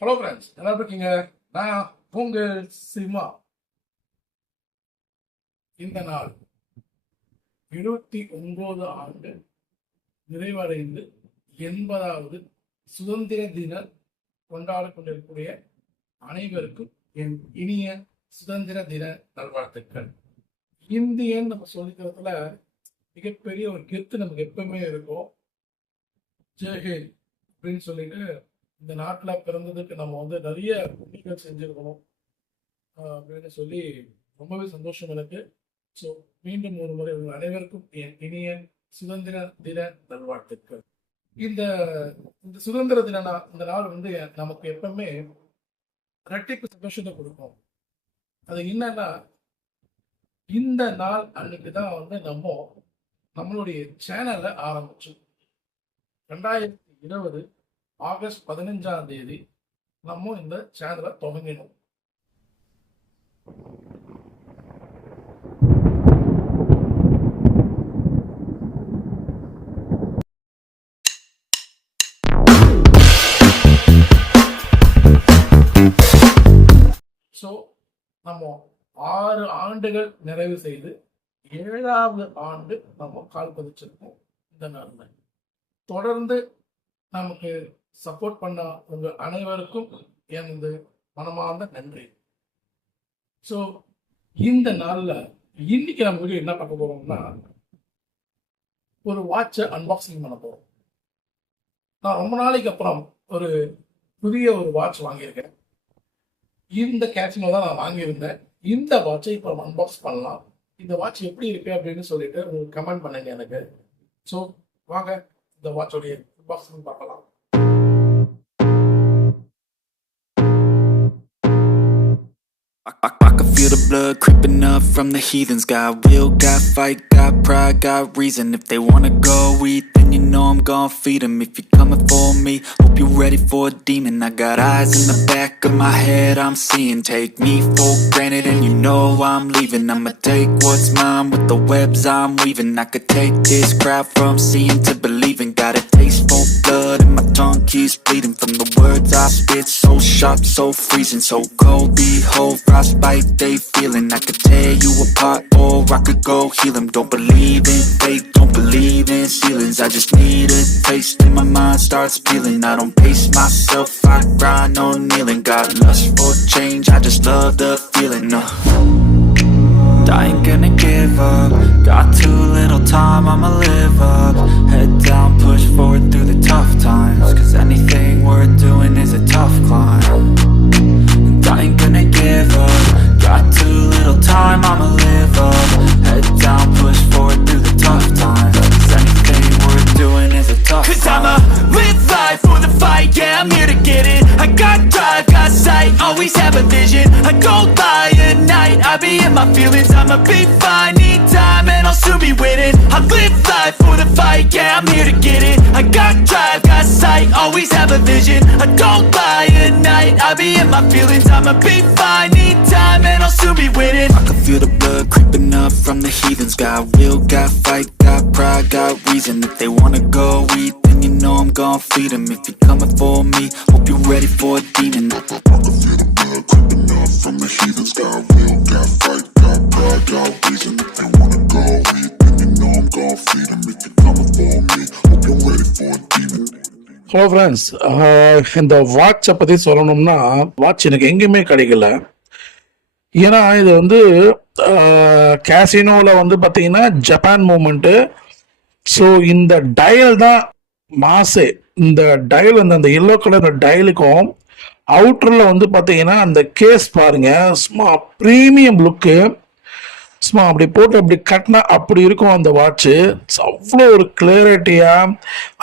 Hello friends, நல்லா இருக்கீங்க? நான் உங்கள் சினிமா. இந்த நாள் 29 ஆண்டு நிறைவடைந்து 80வது சுதந்திர தின கொண்டாட கொண்டிருக்கக்கூடிய அனைவருக்கும் என் இனிய சுதந்திர தின நல்வாழ்த்துக்கள். இந்தியன் நம்ம சொல்லிக்கிறதுல மிகப்பெரிய ஒரு கெத்து நமக்கு எப்பவுமே இருக்கும். ஜெய்ஹிந்த் அப்படின்னு சொல்லிட்டு இந்த நாட்டில் பிறந்ததுக்கு நம்ம நிறைய புண்ணியங்கள் செஞ்சுருக்கணும் அப்படின்னு சொல்லி ரொம்பவே சந்தோஷம் எனக்கு. ஸோ மீண்டும் ஒரு முறை உங்கள் அனைவருக்கும் என் இனிய சுதந்திர தின நல்வாழ்த்துக்கள். இந்த இந்த சுதந்திர தின இந்த நாள் நமக்கு எப்பவுமே ரெட்டிப்பு சந்தோஷத்தை கொடுக்கும். அது என்னன்னா, இந்த நாள் அன்னைக்கு தான் நம்மளுடைய சேனலை ஆரம்பிச்சோம். 2020 ஆகஸ்ட் 15ஆம் தேதி நம்ம இந்த சேனலை தொடங்கினோம். ஸோ நம்ம 6 ஆண்டுகள் நிறைவு செய்து 7வது ஆண்டு நம்ம கால் பதிச்சிருக்கோம். இந்த நாள் தொடர்ந்து நமக்கு சப்போர்ட் பண்ண உங்கள் அனைவருக்கும் எனது மனமார்ந்த நன்றி. ஸோ இந்த நாளில் இன்னைக்கு நம்ம என்ன பார்க்க போறோம்னா, ஒரு வாட்சை அன்பாக்சிங் பண்ண போறோம். நான் ரொம்ப நாளைக்கு அப்புறம் ஒரு புதிய ஒரு வாட்ச் வாங்கியிருக்கேன். இந்த கேஷினோ தான் நான் வாங்கியிருந்தேன். இந்த வாட்சை இப்போ நம்ம அன்பாக்ஸ் பண்ணலாம். இந்த வாட்ச் எப்படி இருக்கு அப்படின்னு சொல்லிட்டு உங்களுக்கு கமெண்ட் பண்ணுங்க எனக்கு. ஸோ வாங்க இந்த வாட்சோடைய அன்பாக்சிங் பார்க்கலாம். I can feel the blood creeping up from the heathens. Got will, got fight, got pride, got reason. If they wanna go eat, then you know I'm gon' feed them. If you're coming for me, hope you're ready for a demon. I got eyes in the back of my head, I'm seeing. Take me for granted and you know I'm leaving. I'ma take what's mine with the webs I'm weaving. I could take this crowd from seeing to believing. Got a taste for blood and my tongue keeps bleeding. From the words I spit, so sharp, so freezing. So cold, behold, frostbite they feeling. I could tear you apart or I could go heal them. Don't believe in fate, don't believe in ceilings. I just need a taste and my mind starts peeling. I don't pace myself, I grind on kneeling. Got lust for change, I just love the feeling. I ain't gonna give up. Got too little time, I'ma live up. Head down, push forward through the tough times. Cause anything worth doing is a tough climb. And I ain't gonna give up. Got too little time, I'ma live up. Head down, push forward through the tough times. Cause anything worth doing is a tough climb. Cause I'ma live life for the fight, yeah, I'm here to get it. I got drive, got sight, always have a vision. I go by at night, I be in my feelings. I'ma be fine, need time and I'll soon be winning. I live life for the fight, yeah, I'm here to get it. I got drive, got sight, always have a vision. I don't lie at night, I be in my feelings. I'ma be fine, need time and I'll soon be winning. I can feel the blood creeping up from the heathens. Got will, got fight, got pride, got reason. If they wanna go eat, then you know I'm gon' feed them. If you're coming for me, hope you're ready for a demon. I can feel the blood creeping up from the heathens. Got will, got fight, got pride, got reason. If they wanna go eat, then you know I'm gon' feed them. If you're coming for me, hope you're ready for a demon. Hello friends, இந்த வாட்சை பற்றி சொல்லணும்னா, watch எனக்கு எங்கேயுமே கிடைக்கல. ஏன்னா இது கேசினோவில் பார்த்தீங்கன்னா ஜப்பான் மூமெண்ட்டு. ஸோ இந்த டயல் தான் மாசே. இந்த டயல் அந்த எல்லோ கலர் டயலுக்கும் அவுட்டரில் பார்த்தீங்கன்னா அந்த கேஸ் பாருங்க, சும்மா ப்ரீமியம் லுக்கு. சும்மா அப்படி போட்டு அப்படி கட்டினா அப்படி இருக்கும் அந்த வாட்சு. அவ்வளோ ஒரு கிளியரிட்டியாக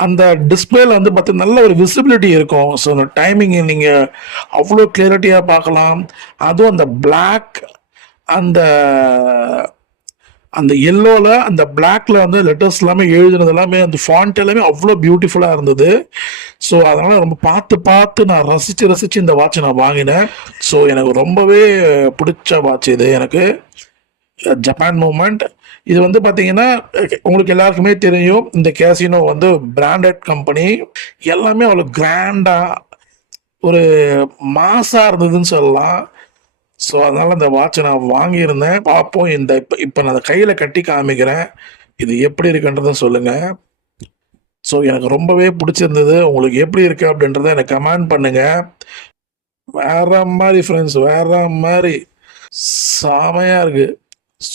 அந்த டிஸ்பிளேல பார்த்தீங்கன்னா நல்ல ஒரு விசிபிலிட்டி இருக்கும். ஸோ அந்த டைமிங் நீங்கள் அவ்வளோ கிளியரிட்டியாக பார்க்கலாம். அதுவும் அந்த பிளாக் அந்த அந்த எல்லோவில் அந்த பிளாக்ல லெட்டர்ஸ் எல்லாமே எழுதுனது எல்லாமே அந்த ஃபாண்ட் எல்லாமே அவ்வளோ பியூட்டிஃபுல்லாக இருந்தது. ஸோ அதனால் ரொம்ப பார்த்து நான் ரசித்து இந்த வாட்சை நான் வாங்கினேன். ஸோ எனக்கு ரொம்பவே பிடிச்ச வாட்ச் இது. எனக்கு ஜப்பான் மூமெண்ட் இது பார்த்தீங்கன்னா உங்களுக்கு எல்லாருக்குமே தெரியும். இந்த கேசினோ பிராண்டட் கம்பெனி. எல்லாமே அவ்வளோ கிராண்டாக ஒரு மாசா இருந்ததுன்னு சொல்லலாம். ஸோ அதனால இந்த வாட்சை நான் வாங்கியிருந்தேன். பார்ப்போம் இந்த இப்போ நான் அதை கையில் கட்டி காமிக்கிறேன். இது எப்படி இருக்குன்றதும் சொல்லுங்க. ஸோ எனக்கு ரொம்பவே பிடிச்சிருந்தது. உங்களுக்கு எப்படி இருக்கு அப்படின்றத எனக்கு கமெண்ட் பண்ணுங்க. வேற மாதிரி ஃப்ரெண்ட்ஸ், வேற மாதிரி செமையா இருக்கு.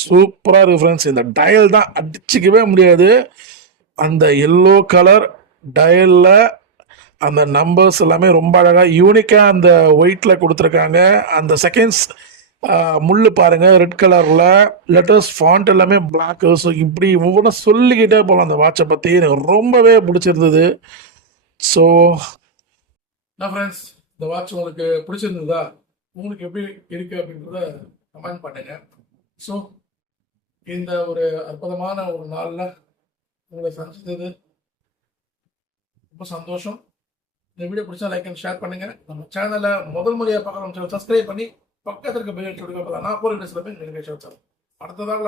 சூப்பரா இருக்கு ஃப்ரெண்ட்ஸ். இந்த டயல் தான் அடிச்சுக்கவே முடியாது. அந்த எல்லோ கலர் டயல்ல அந்த நம்பர்ஸ் எல்லாமே ரொம்ப அழகா யூனிக்கா அந்த ஒயிட்ல கொடுத்துருக்காங்க. அந்த செகண்ட்ஸ் முள்ளு பாருங்க ரெட் கலர்ல, லெட்டர்ஸ் ஃபாண்ட் எல்லாமே பிளாக். ஸோ இப்படி ஒவ்வொன்றும் சொல்லிக்கிட்டே போகலாம் அந்த வாட்சை பத்தி. எனக்கு ரொம்பவே பிடிச்சிருந்தது. ஸோ ஃப்ரெண்ட்ஸ், இந்த வாட்ச் உங்களுக்கு பிடிச்சிருந்ததா? உங்களுக்கு எப்படி இருக்கு அப்படின்றத கமெண்ட் பண்ணுங்க. ஸோ இந்த ஒரு அற்புதமான ஒரு நாளில் உங்களை சந்திச்சது ரொம்ப சந்தோஷம். இந்த வீடியோ பிடிச்சா லைக் அண்ட் ஷேர் பண்ணுங்க. நம்ம சேனலை முதல் முறையாக பார்க்குறோம் சப்ஸ்கிரைப் பண்ணி பக்கத்தில் இருக்க பெல் ஐக்கான் கொடுக்க நான் போகிற டிஸ்ல போய் நீங்கள் அடுத்ததாக